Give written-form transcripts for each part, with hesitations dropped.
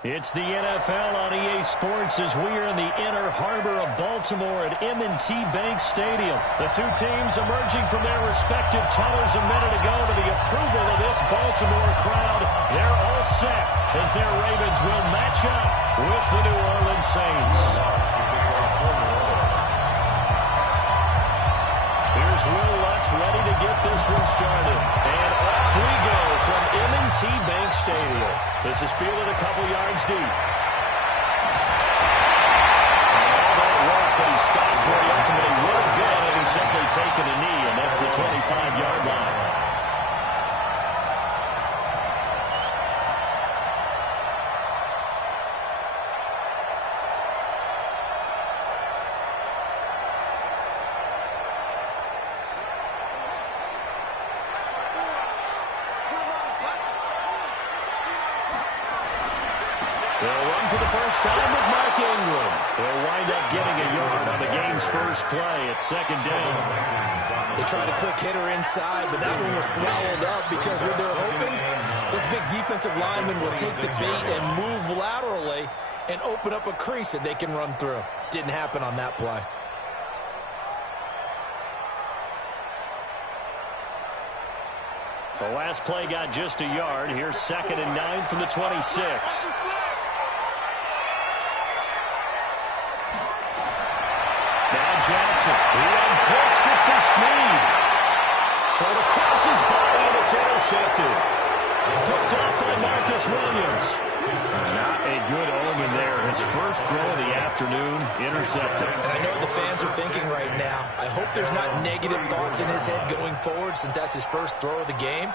It's the NFL on EA Sports as we are in the inner harbor of Baltimore at M&T Bank Stadium. The two teams emerging from their respective tunnels a minute ago to the approval of this Baltimore crowd. They're all set as their Ravens will match up with the New Orleans Saints. Here's Will Lutz ready to get this one started. And off we go from M&T Bank Stadium. This is fielded a couple yards deep. And all that work, but he stopped where he ultimately would have been had he simply taken a knee, and that's the 25-yard line. They'll wind up getting a yard on the game's first play at second down. They tried a quick hitter inside, but that one was swallowed up because what they're hoping, those big defensive linemen will take the bait and move laterally and open up a crease that they can run through. Didn't happen on that play. The last play got just a yard. Here's 2nd and 9 from the 26. Jackson, he unclicks it for Snead. Throw across his body, and it's intercepted. Picked up by Marcus Williams. Not a good omen there. His first throw of the afternoon, intercepted. And I know what the fans are thinking right now. I hope there's not negative thoughts in his head going forward since that's his first throw of the game.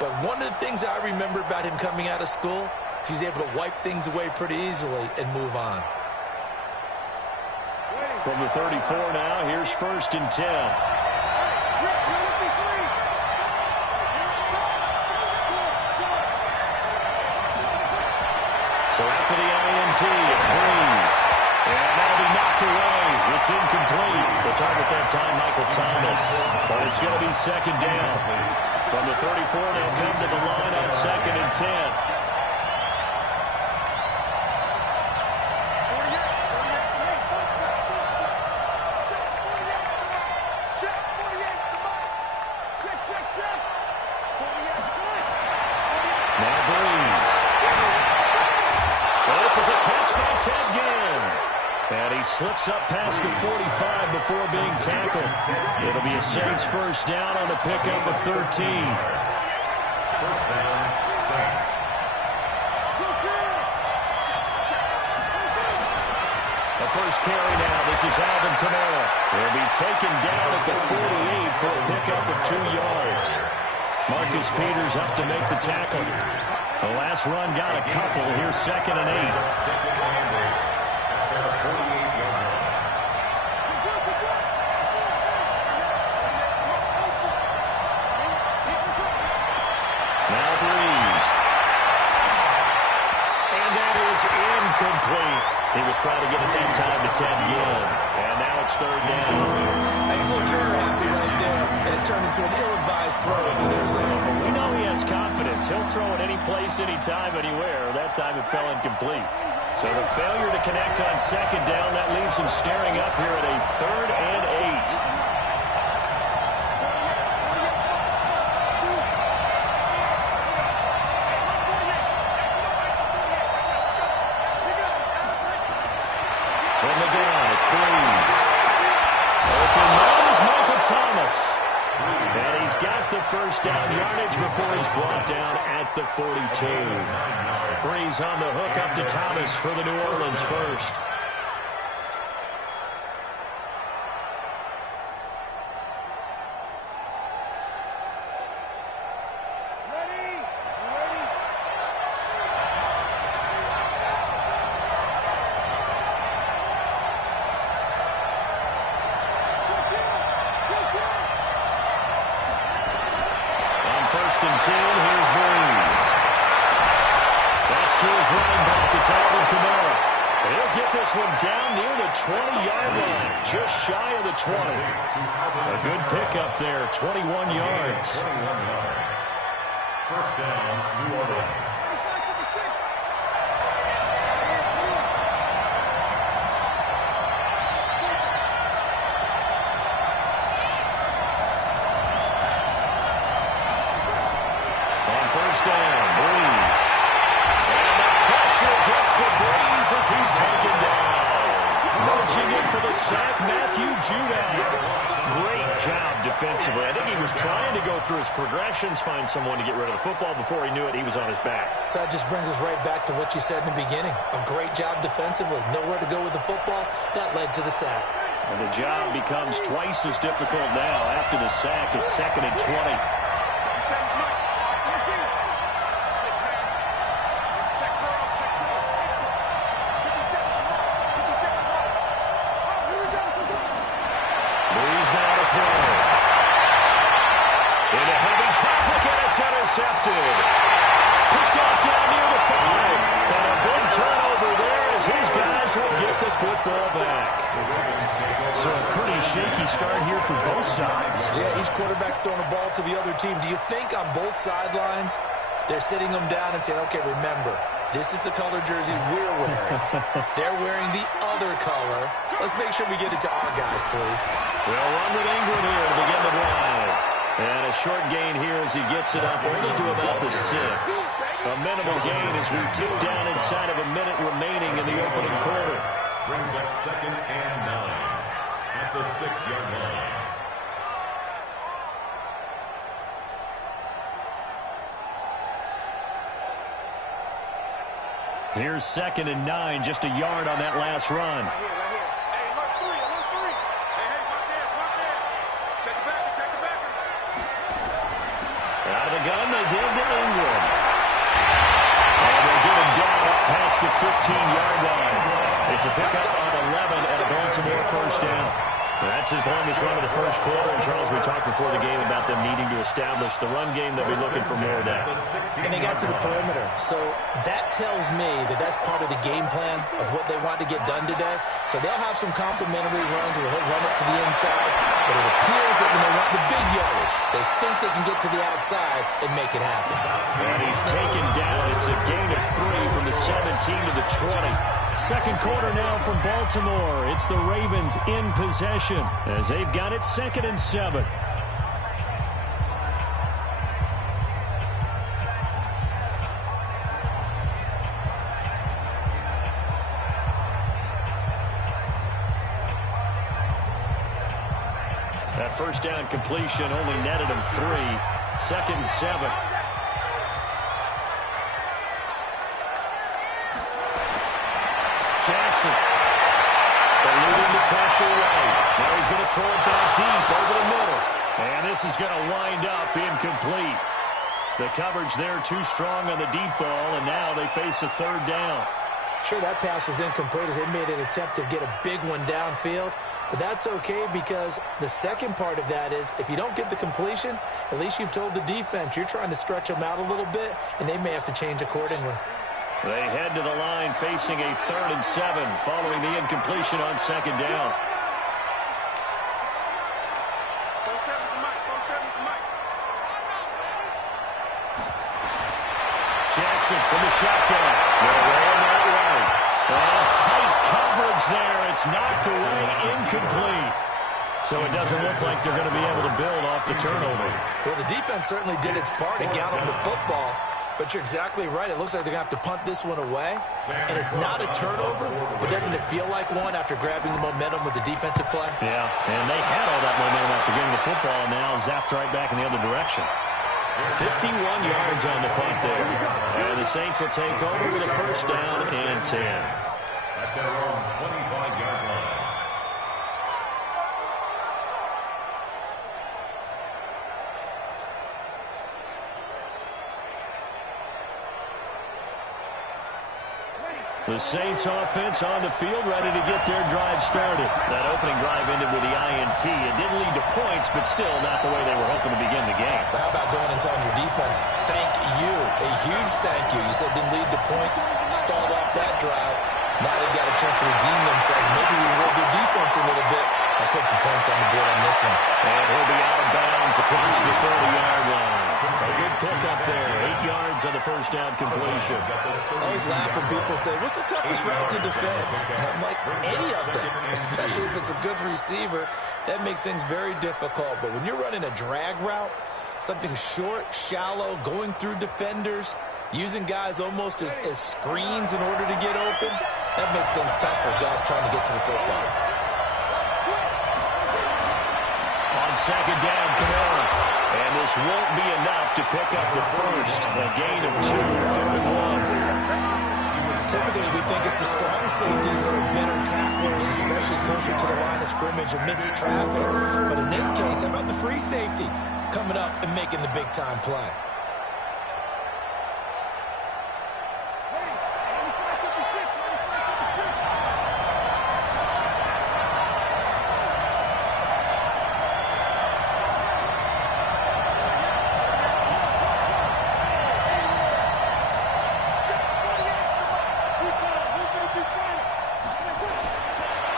But one of the things I remember about him coming out of school is he's able to wipe things away pretty easily and move on. From the 34 now, here's 1st and 10. So after the INT, it's Breeze. And that'll be knocked away. It's incomplete. The target that time, Michael Thomas. But it's going to be 2nd down. From the 34, they'll come to the line on 2nd and 10. Slips up past the 45 before being tackled. It'll be a Saints first down on the pickup of 13. First down, Saints. The first carry now. This is Alvin Kamara. He'll be taken down at the 48 for a pickup of 2 yards. Marcus Peters up to make the tackle. The last run got a couple. Here's 2nd and 8. Incomplete. He was trying to get it that time to Ted Ginn. And now it's 3rd down. He's a little trigger happy right there. And it turned into an ill-advised throw into their zone. We know he has confidence. He'll throw it any place, anytime, anywhere. That time it fell incomplete. So the failure to connect on 2nd down, that leaves him staring up here at a 3rd and 8. Thomas. And he's got the first down yardage before he's brought down at the 42. Breeze on the hook up to Thomas for the New Orleans first. Down near the 20-yard line, just shy of the 20. A good pickup there, 21 yards. 21 yards. First down, New Orleans. as he's taken down. Marching in for the sack, Matthew Judon. Great job defensively. I think he was trying to go through his progressions, find someone to get rid of the football. Before he knew it, he was on his back. So that just brings us right back to what you said in the beginning. A great job defensively. Nowhere to go with the football. That led to the sack. And the job becomes twice as difficult now. After the sack, it's 2nd and 20. Intercepted. Picked off down near the 5. And a big turnover there as his guys will get the football back. So a pretty shaky start here for both sides. Yeah, each quarterback's throwing the ball to the other team. Do you think on both sidelines they're sitting them down and saying, okay, remember, this is the color jersey we're wearing. They're wearing the other color. Let's make sure we get it to our guys, please. We'll run with Ingram here to begin the drive. And a short gain here as he gets it up only to about the 6. A minimal gain as we tick down inside of a minute remaining in the opening quarter. Brings up 2nd and 9 at the 6-yard line. Here's 2nd and 9, just a yard on that last run. Out of the gun, they give to Ingram. And they get him down up past the 15-yard line. It's a pickup of 11 and a Baltimore first down. That's his longest run of the first quarter. And, Charles, we talked before the game about them needing to establish the run game. They'll be looking for more of that. And they got to the perimeter. So that tells me that that's part of the game plan of what they want to get done today. So they'll have some complimentary runs where he'll run it to the inside. But it appears that when they want the big yardage, they think they can get to the outside and make it happen. And he's taken down. It's a gain of 3 from the 17 to the 20. Second quarter now from Baltimore. It's the Ravens in possession as they've got it 2nd and 7. That first down completion only netted him 3. 2nd and 7. Jackson eluding the pressure right. Now he's going to throw it back deep over the middle. And this is going to wind up incomplete. The coverage there too strong on the deep ball, and now they face a 3rd down. Sure, that pass was incomplete as they made an attempt to get a big one downfield. But that's okay because the second part of that is if you don't get the completion, at least you've told the defense you're trying to stretch them out a little bit, and they may have to change accordingly. They head to the line facing a 3rd and 7 following the incompletion on 2nd down. Jackson from the shotgun. They're rolling that right. Tight coverage there. It's knocked away, incomplete. So it doesn't look like they're going to be able to build off the turnover. Well, the defense certainly did its part to get them the football. But you're exactly right. It looks like they're going to have to punt this one away. And it's not a turnover, but doesn't it feel like one after grabbing the momentum with the defensive play? Yeah, and they had all that momentum after getting the football, and now zapped right back in the other direction. 51 yards on the punt there. And the Saints will take over with a first down and 10. At their own 25-yard line. The Saints offense on the field, ready to get their drive started. That opening drive ended with the INT. It didn't lead to points, but still not the way they were hoping to begin the game. But how about going and telling your defense, thank you, a huge thank you. You said it didn't lead to points, stalled off that drive. Now they've got a chance to redeem themselves. Maybe reward their defense a little bit and put some points on the board on this one. And he'll be out of bounds across the 30-yard line. A good pickup there. 8 yards on the first down completion. I always laugh when people say, what's the toughest route to defend? And I'm like, any of them, especially if it's a good receiver. That makes things very difficult. But when you're running a drag route, something short, shallow, going through defenders, Using guys almost as screens in order to get open, that makes things tough for guys trying to get to the football. On second down, Kamara. And this won't be enough to pick up the first. A gain of 2, 3rd and 1. Typically, we think it's the strong safeties that are better tacklers, especially closer to the line of scrimmage amidst traffic. But in this case, how about the free safety coming up and making the big-time play?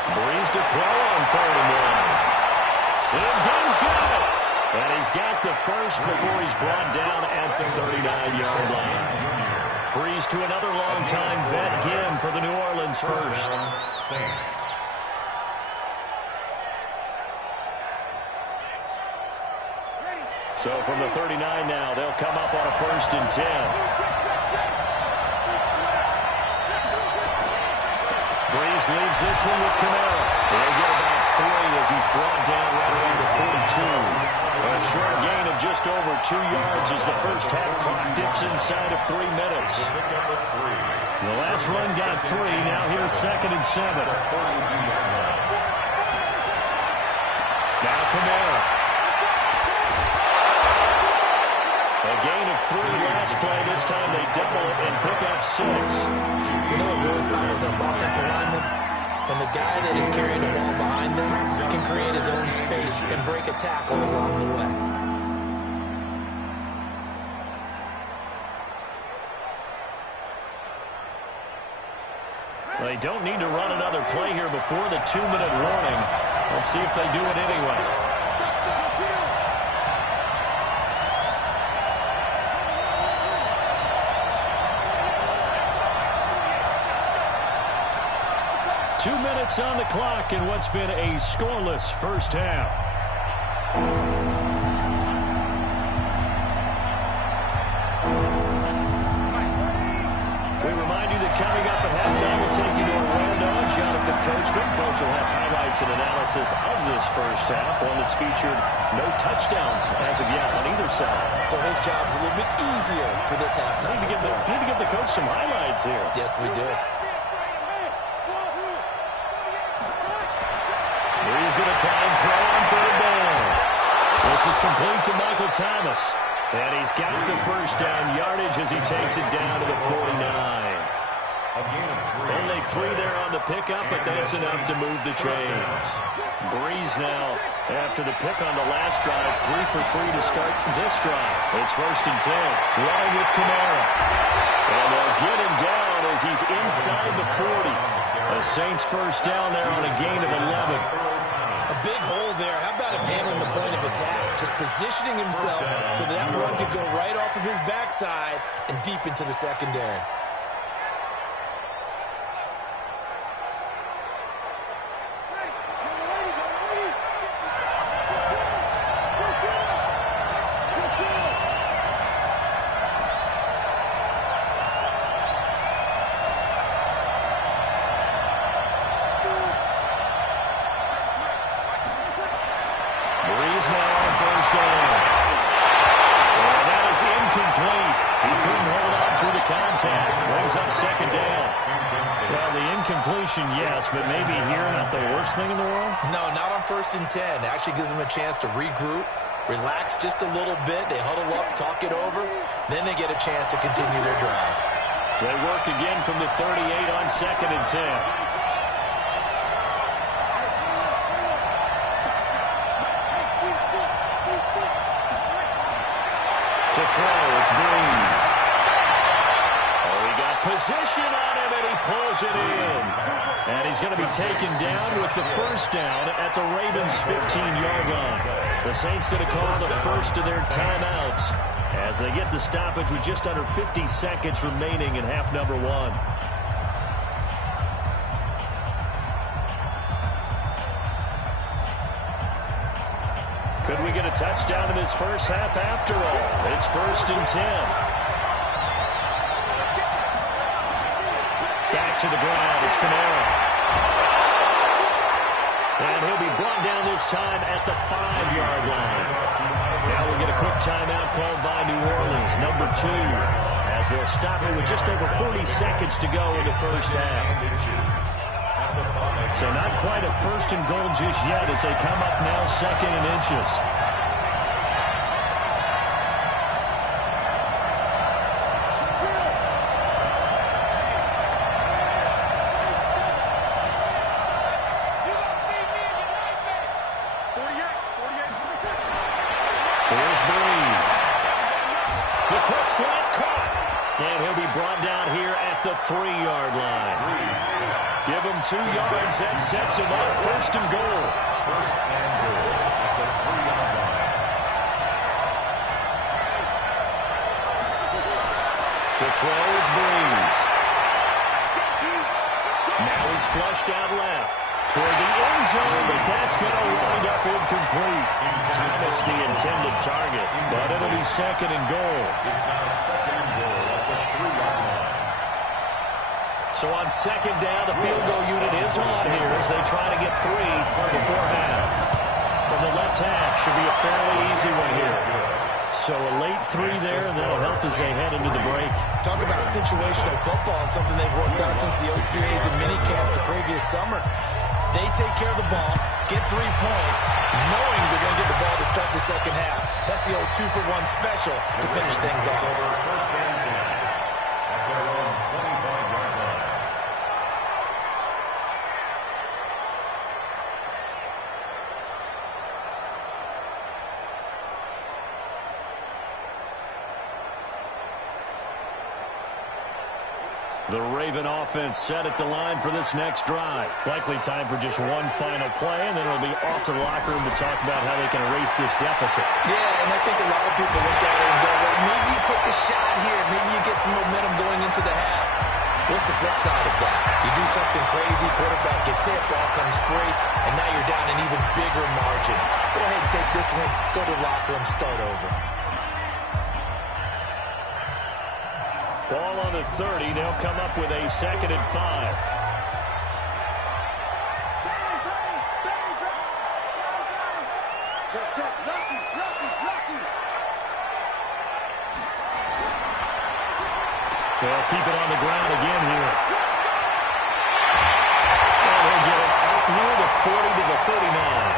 Breeze to throw on 3rd and 1. And Dunn's got it. And he's got the first before he's brought down at the 39-yard line. Breeze to another long-time vet again for the New Orleans first. So from the 39 now, they'll come up on a 1st and 10. Breeze leaves this one with Kamara. They'll get about 3 as he's brought down right around the 42. A short gain of just over 2 yards as the first half clock dips inside of 3 minutes. The last run got 3. Now here's 2nd and 7. Now Kamara. A gain of 3 last play. This time they double it and pick up 6. You know what really fires up offensive linemen? When the guy that is carrying the ball behind them can create his own space and break a tackle along the way. They don't need to run another play here before the 2-minute warning. Let's see if they do it anyway. Two minutes on the clock in what's been a scoreless first half. We remind you that coming up at halftime, we'll take you to Orlando. Jonathan Coachman. Coach will have highlights and analysis of this first half, one that's featured no touchdowns as of yet on either side. So his job's a little bit easier for this halftime. We need to give the coach some highlights here. Yes, we do. He's going to try and throw on 3rd down. This is complete to Michael Thomas. And he's got the first down yardage as he takes it down to the 49. Only 3 there on the pickup, but that's enough to move the chains. Breeze now, after the pick on the last drive, 3 for 3 to start this drive. It's 1st and 10. Running with Kamara. And they'll get him down as he's inside the 40. The Saints first down there on a gain of 11. A big hole there. How about him handling the point of attack? Just positioning himself so that run could go right off of his backside and deep into the secondary. Yes, but maybe here not the worst thing in the world? No, not on 1st and 10. Actually gives them a chance to regroup, relax just a little bit. They huddle up, talk it over. Then they get a chance to continue their drive. They work again from the 38 on 2nd and 10. To throw, it's Breeze. Oh, he got position on him, and he pulls it in. And he's going to be taken down with the first down at the Ravens' 15-yard line. The Saints going to call the first of their timeouts as they get the stoppage with just under 50 seconds remaining in half number 1. Could we get a touchdown in this first half after all? It's 1st and 10. to the ground. It's Kamara. And he'll be brought down this time at the 5-yard line. Now we'll get a quick timeout called by New Orleans, number 2, as they'll stop it with just over 40 seconds to go in the first half. So not quite a first and goal just yet as they come up now second and inches. Here's Breeze. The quick slant caught. And he'll be brought down here at the 3-yard line. Give him 2 yards. That sets him up. First and goal. First and goal at the 3-yard line. To throw is Breeze. Now he's flushed out left. Toward the end zone, but that's going to wind up incomplete. Thomas the intended target, but it'll be second and goal. It's now second and goal at the 3-yard line. So on second down, the field goal unit is on here as they try to get 3 before half. From the left half, should be a fairly easy one here. So a late 3 there, and that'll help as they head into the break. Talk about situational football and something they've worked on since the OTAs and mini camps the previous summer. They take care of the ball, get 3 points, knowing they're going to get the ball to start the second half. That's the old 2-for-1 special to finish things off. First and 10 at their own 25-yard line. The Raven offense set at the line for this next drive. Likely time for just one final play, and then it'll be off to the locker room to talk about how they can erase this deficit. Yeah, and I think a lot of people look at it and go, well, maybe you take a shot here. Maybe you get some momentum going into the half. What's the flip side of that? You do something crazy, quarterback gets hit, ball comes free, and now you're down an even bigger margin. Go ahead and take this one, go to the locker room, start over. Ball on the 30. They'll come up with a second and 5. They'll keep it on the ground again here. And he'll get it out near the 40 to the 39.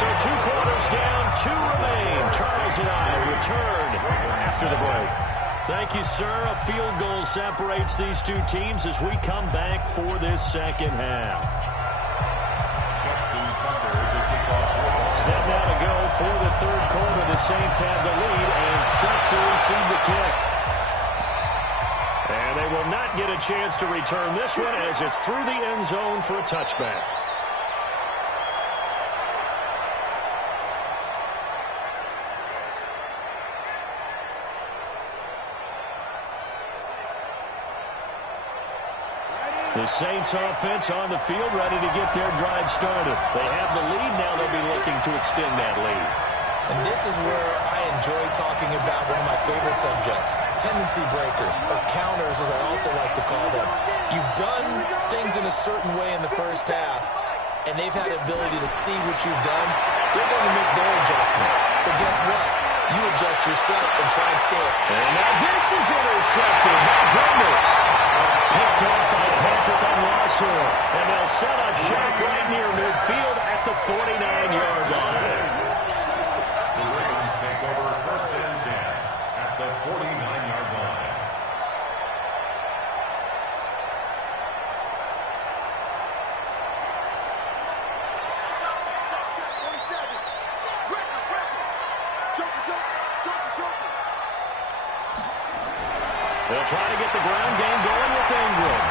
So 2 quarters down, 2 remain. Charles and I return after the break. Thank you, sir. A field goal separates these 2 teams as we come back for this second half. Justin Tucker to kick off. Set now to go for the 3rd quarter. The Saints have the lead and set to receive the kick. And they will not get a chance to return this one as it's through the end zone for a touchback. The Saints offense on the field ready to get their drive started. They have the lead. Now they'll be looking to extend that lead. And this is where I enjoy talking about one of my favorite subjects, tendency breakers, or counters as I also like to call them. You've done things in a certain way in the first half, and they've had the ability to see what you've done. They're going to make their adjustments. So guess what? You adjust yourself and try and stay it. And now this is intercepted. My goodness. Picked off by Patrick Unlawser. And they'll set up shop right near midfield at the 49-yard line. The Ravens take over first and 10 at the 49-yard line. They'll try to get the ground game going with Ingram.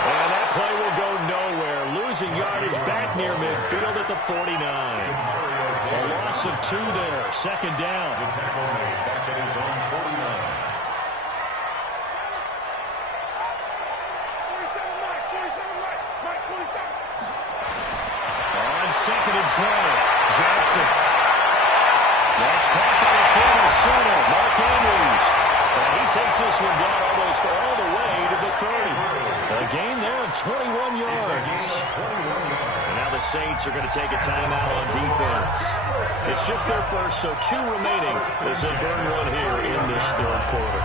And that play will go nowhere. Losing yardage back near midfield at the 49. A loss of 2 there. Second down. The tackle made back at his own 49. On second and 20. Jackson. That's caught by the former center, Mark Andrews. And he takes this one down almost all the way to the 30. A gain there of 21 yards. And now the Saints are going to take a timeout on defense. It's just their first, so 2 remaining as they burn run here in this third quarter.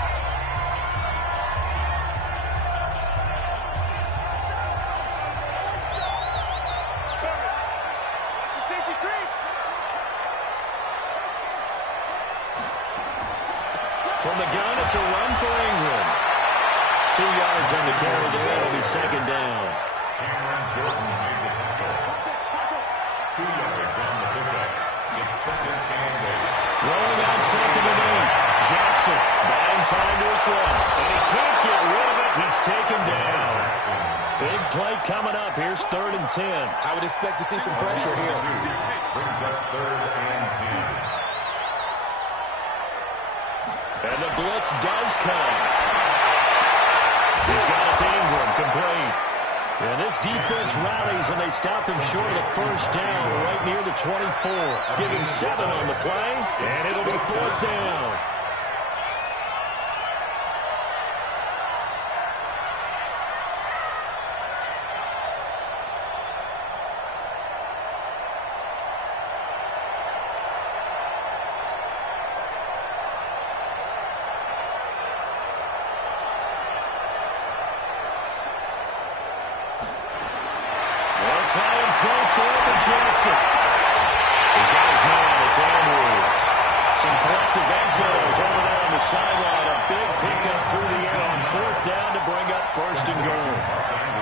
From the gun, it's a run for Ingram. 2 yards on the carry there. It'll be second down. Cameron Jordan made the tackle. 2 yards on the pickup. It's second and 8. Throwing on second and 8. Jackson buying time to his left. And he can't get rid of it. He's taken down. Big play coming up. Here's 3rd and 10. I would expect to see some pressure here. Brings up 3rd and 10. And the blitz does come. He's got it to Ingram, complete. And this defense rallies, and they stop him short of the first down right near the 24. Give him 7 on the play, and it'll be 4th down. Try and throw forward Jackson. He's got his man. It's Andrews. Some collective exhales over there on the sideline. A big pickup through the air on 4th down to bring up 1st and goal.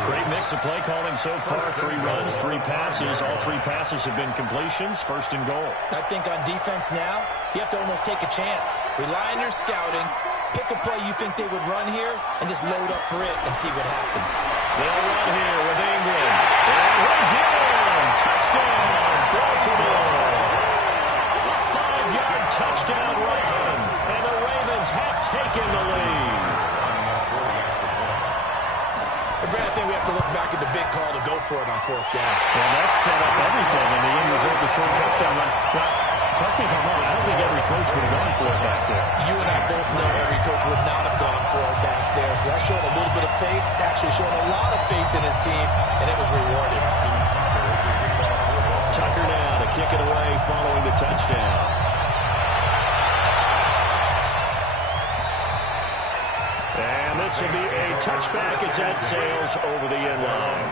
Great mix of play calling so far. 3 runs, 3 passes. All 3 passes have been completions. 1st and goal. I think on defense now, you have to almost take a chance. Rely on your scouting. Pick a play you think they would run here and just load up for it and see what happens. They'll run here with Ingram. And again, touchdown, Baltimore. A 5-yard touchdown run, and the Ravens have taken the lead. And Brad, I think we have to look back at the big call to go for it on 4th down. Well, that set up everything, and the end result, the short touchdown run. Well, correct me if I'm wrong, I don't think every coach would have gone for it back there. You and I both know every coach would not have gone for it back there. So that showed a little bit of faith, actually showed a lot of faith in his team, and it was rewarded. Tucker now to kick it away following the touchdown. And this will be a touchback as that sails over the end line.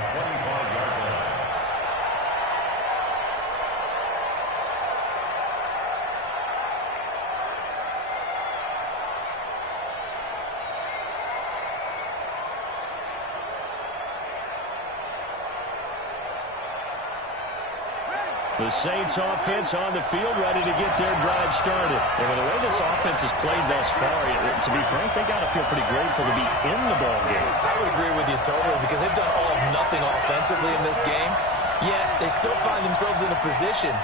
The Saints offense on the field, ready to get their drive started. And with the way this offense has played thus far, to be frank, they got to feel pretty grateful to be in the ball game. I would agree with you totally because they've done all of nothing offensively in this game, yet they still find themselves in a position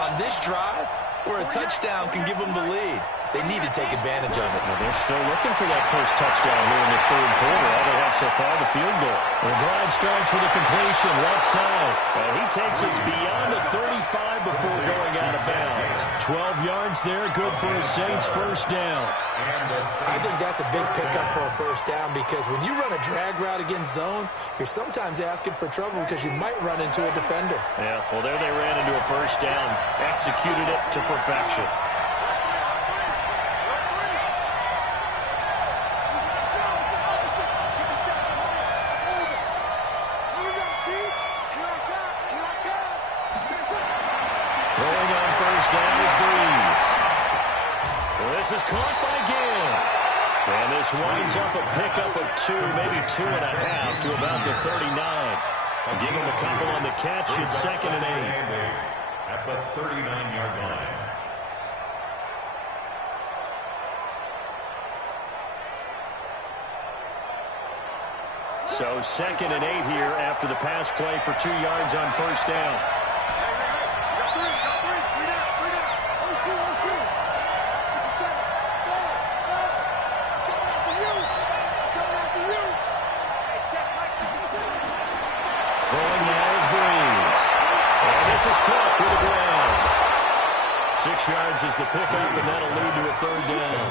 on this drive where a touchdown can give them the lead. They need to take advantage of it. Well, they're still looking for that first touchdown here in the 3rd quarter. All they have so far, the field goal. The drive starts with a completion, left side. And he takes us beyond the 35 before going out of bounds. 12 yards there, good for a Saints first down. I think that's a big pickup for a first down because when you run a drag route against zone, you're sometimes asking for trouble because you might run into a defender. Yeah, well, there they ran into a first down. Executed it to perfection. This is caught by Gill. And this winds up a pickup of 2, maybe 2.5 to about the 39. I'll give him a couple on the catch. It's 2nd and 8. At the 39-yard line. So 2nd and 8 here after the pass play for 2 yards on first down. This is caught to the ground. 6 yards is the pickup, and that'll lead to a third down.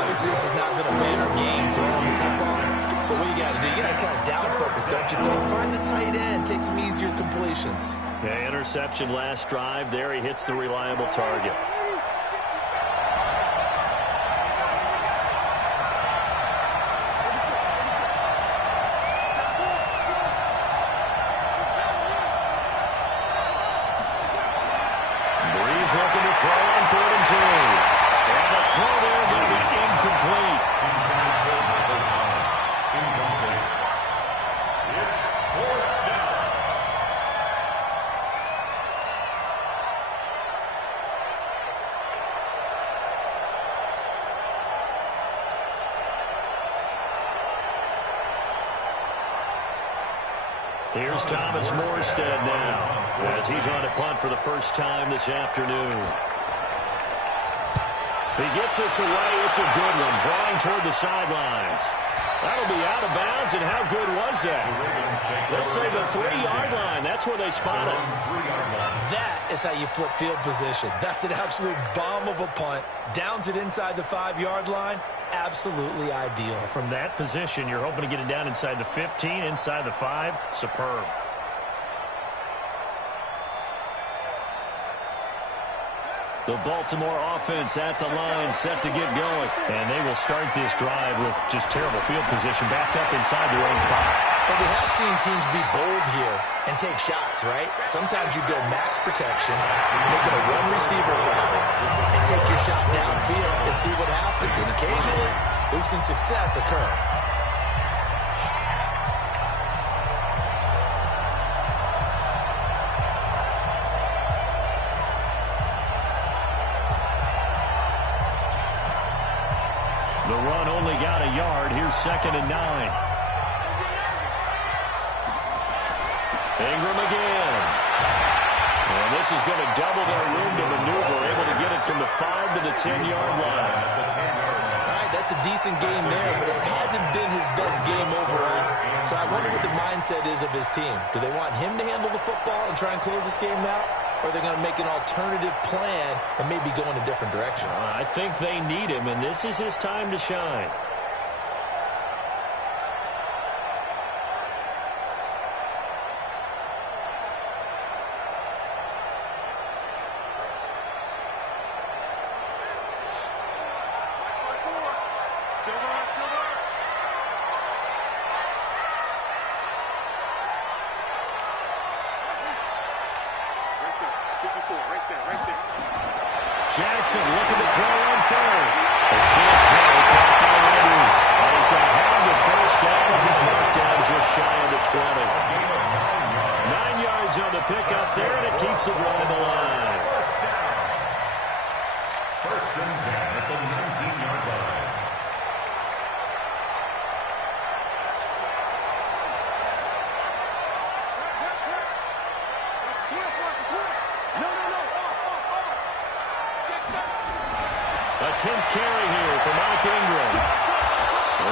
Obviously, this has not been a banner game throwing the football. So what you got to do, you got to kind of down focus, don't you think? Find the tight end, take some easier completions. Yeah, interception last drive. There he hits the reliable target. Looking to throw on 4th and 2. And the throw there going to be incomplete. Incomplete. It's 4th down. Here's Thomas Morstead now, as he's on to punt for the first time this afternoon. He gets us away. It's a good one, drawing toward the sidelines. That'll be out of bounds, and how good was that? Let's say the 3-yard line. That's where they spot it. That is how you flip field position. That's an absolute bomb of a punt. Downs it inside the 5-yard line. Absolutely ideal. From that position, you're hoping to get it down inside the 15, inside the 5. Superb. The Baltimore offense at the line, set to get going. And they will start this drive with just terrible field position, backed up inside their own 5. But we have seen teams be bold here and take shots, right? Sometimes you go max protection, make it a one-receiver route, and take your shot downfield and see what happens. And occasionally, we've seen success occur. The run only got a yard. Here's 2nd and 9. Ingram again. And this is going to double their room to maneuver, able to get it from the 5 to the 10-yard line. All right, that's a decent game there, but it hasn't been his best game overall. So I wonder what the mindset is of his team. Do they want him to handle the football and try and close this game out? Or are they going to make an alternative plan and maybe go in a different direction? I think they need him, and this is his time to shine. Jackson looking to throw on 3rd. A short throw caught by Andrews. And he's going to have the first down as he's knocked down just shy of the 20. 9 yards on the pickup there, and it keeps the drive alive. First and 10 at the 19-yard line. A 10th carry here for Mike Ingram.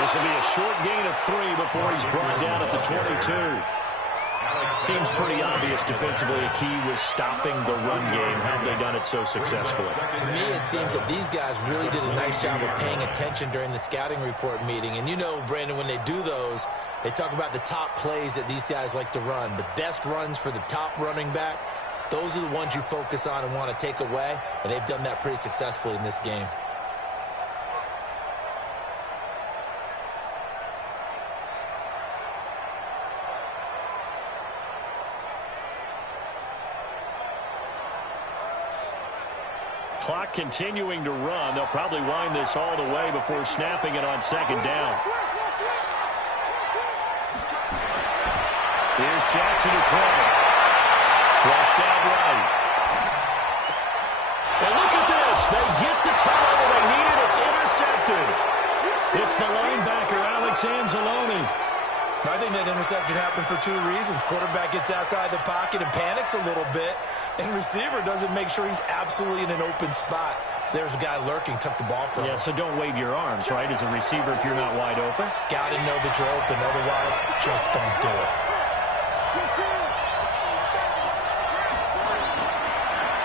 This will be a short gain of 3 before he's brought down at the 22. Seems pretty obvious defensively a key was stopping the run game. How have they done it so successfully? To me, it seems that these guys really did a nice job of paying attention during the scouting report meeting. And you know, Brandon, when they do those, they talk about the top plays that these guys like to run. The best runs for the top running back, those are the ones you focus on and want to take away. And they've done that pretty successfully in this game. Clock continuing to run. They'll probably wind this all the way before snapping it on 2nd down. Here's Jackson to throw. Flushed out right. Well, look at this. They get the turnover they needed. It's intercepted. It's the linebacker, Alex Anzalone. I think that interception happened for 2 reasons. Quarterback gets outside the pocket and panics a little bit, and receiver doesn't make sure he's absolutely in an open spot. So there's a guy lurking, took the ball from him. Yeah, so don't wave your arms, right, as a receiver if you're not wide open. Got to know that you're open. Otherwise, just don't do it.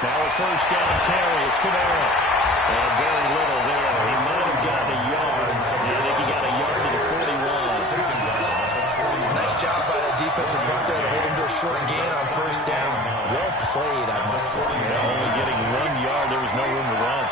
Now a first down carry. It's Kamara. And very little there. He might have gotten a yard. I think he got a yard to the 41. Nice job by the defensive front there to hold him to a short gain on first down. Well played, I must say. Yeah, only getting 1 yard. There was no room to run.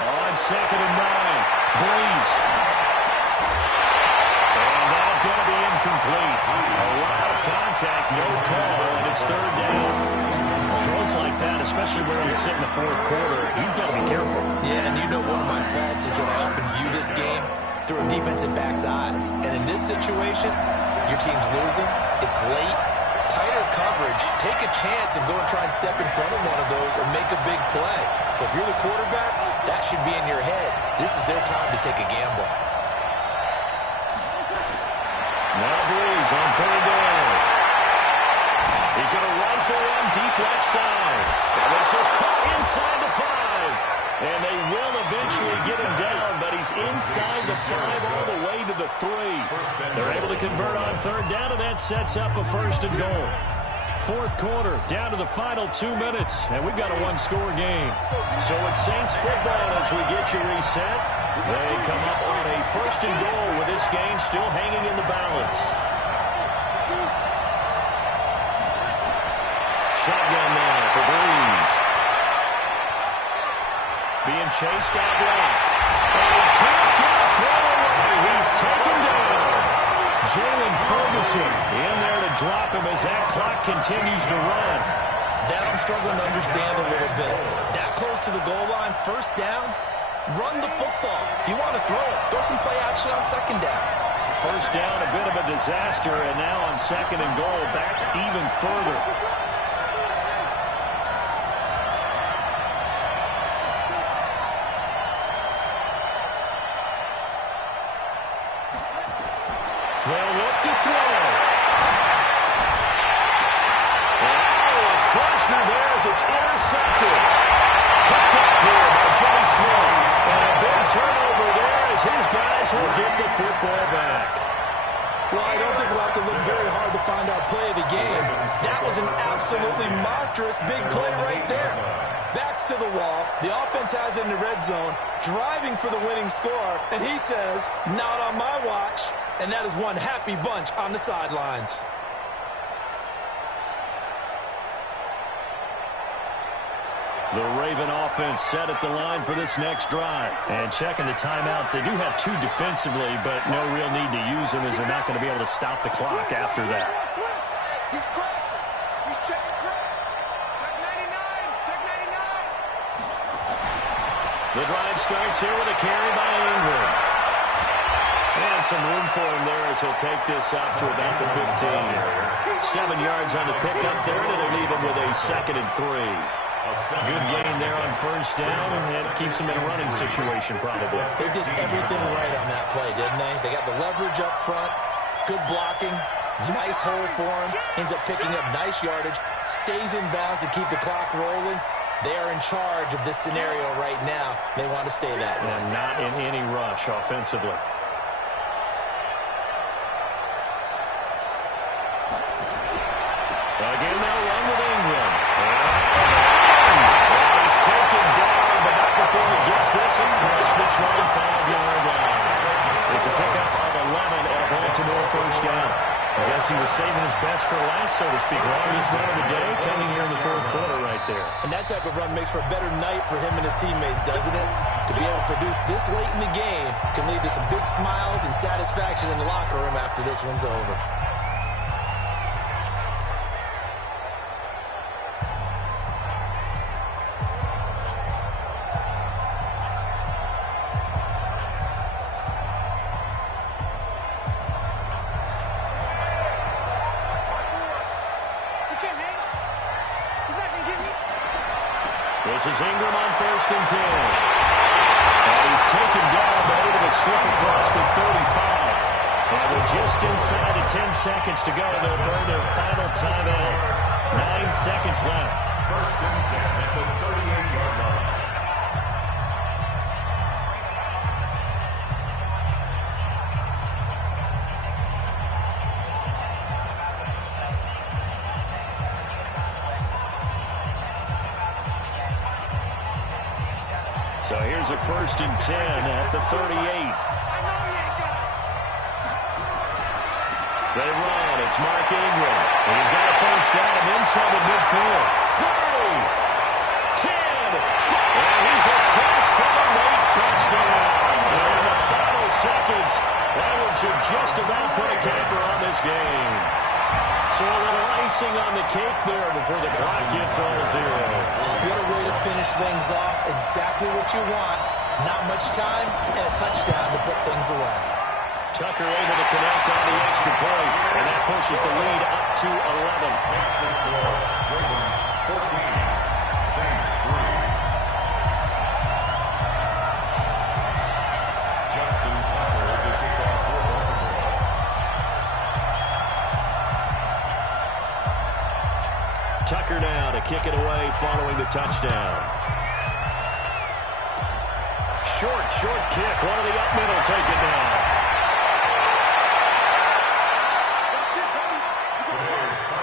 On 2nd and 9, Breeze. And that's going to be incomplete. A lot of contact, no call, and it's 3rd down. Throws like that, especially where we sit in the 4th quarter, he's got to be careful. Yeah, and you know one of my thoughts is that I often view this game through a defensive back's eyes. And in this situation, your team's losing, it's late, tighter coverage, take a chance and go and try and step in front of one of those and make a big play. So if you're the quarterback, that should be in your head. This is their time to take a gamble. Now Breeze on 3rd down. He's going to rifle one deep left side. And this is caught inside the 5. And they will eventually get him down, but he's inside the 5 all the way to the 3. They're able to convert on 3rd down, and that sets up a 1st and goal. 4th quarter, down to the final 2 minutes, and we've got a 1-score game. So it's Saints football as we get you reset. They come up on a 1st and goal with this game still hanging in the balance. Shotgun now for Breeze. Being chased out left. And he can't get a throw away. He's taken down. Jalen Ferguson in there to drop him as that clock continues to run. That I'm struggling to understand a little bit. That close to the goal line, 1st down, run the football. If you want to throw it, throw some play action on 2nd down. 1st down, a bit of a disaster, and now on 2nd and goal, back even further. They'll look to throw. Oh, a crusher there as it's intercepted. Picked up here by Jimmy Smith. And a big turnover there as his guys will get the football back. Well, I don't think we'll have to look very hard to find our play of the game. That was an absolutely monstrous big play right there. Backs to the wall. The offense has it in the red zone, driving for the winning score. And he says, not on my watch. And that is one happy bunch on the sidelines. The Raven offense set at the line for this next drive. And checking the timeouts, they do have 2 defensively, but no real need to use them as they're not going to be able to stop the clock after that. He's cracked. He's checking crack. Check 99. The drive starts here with a carry by Ingram. And some room for him there as he'll take this up to about the 15. 7 yards on the pickup there, and it'll leave him with a 2nd and 3. Good gain there on 1st down, and it keeps him in a running situation probably. They did everything right on that play, didn't they? They got the leverage up front, good blocking, nice hole for him, ends up picking up nice yardage, stays in bounds to keep the clock rolling. They are in charge of this scenario right now. They want to stay that way. And not in any rush offensively. Again, they'll run with Ingram. He's taken down, but not before he gets this across the 25-yard line. It's a pickup of 11 and a Baltimore 1st down. I guess he was saving his best for last, so to speak. Longest run of the day coming here in the 4th quarter right there. And that type of run makes for a better night for him and his teammates, doesn't it? To be able to produce this late in the game can lead to some big smiles and satisfaction in the locker room after this one's over. This is Ingram on 1st and 10. And he's taken down, but able to slip across the 35. And we're just inside of 10 seconds to go. They'll burn their final timeout. 9 seconds left. First and 10 at the 38-yard line. So here's a first and 10 at the 38. They run. It's Mark Ingram. And he's got a first down inside the midfield. 30, 10, 5. And he's across for the late touchdown. And in the final seconds, that one should just about put a capper on this game. So a little icing on the cake there before the clock gets all zeros. What a way to finish things off. Exactly what you want. Not much time and a touchdown to put things away. Tucker able to connect on the extra point, and that pushes the lead up to 11. Next the score, Ravens 14, Saints 3. Justin Tucker to kick off for Baltimore. Tucker now to kick it away following the touchdown. Short kick. One of the up middle take it down.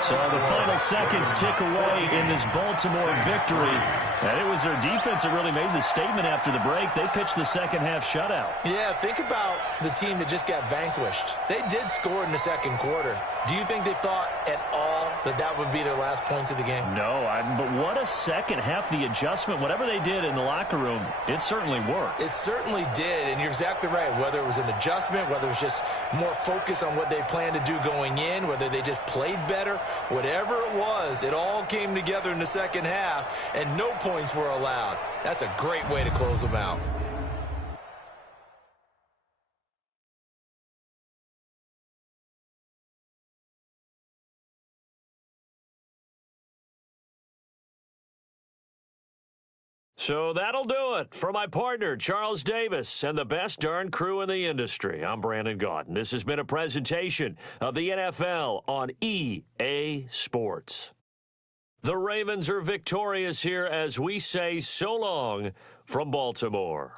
So the final seconds tick away in this Baltimore victory. And it was their defense that really made the statement after the break. They pitched the second half shutout. Yeah, think about the team that just got vanquished. They did score in the second quarter. Do you think they thought at all that that would be their last points of the game? No, but what a second half. The adjustment, whatever they did in the locker room, it certainly worked. It certainly did, and you're exactly right. Whether it was an adjustment, whether it was just more focus on what they planned to do going in, whether they just played better, whatever it was, it all came together in the second half, and no points were allowed. That's a great way to close them out. So that'll do it for my partner, Charles Davis, and the best darn crew in the industry. I'm Brandon Gaudin. This has been a presentation of the NFL on EA Sports. The Ravens are victorious here as we say so long from Baltimore.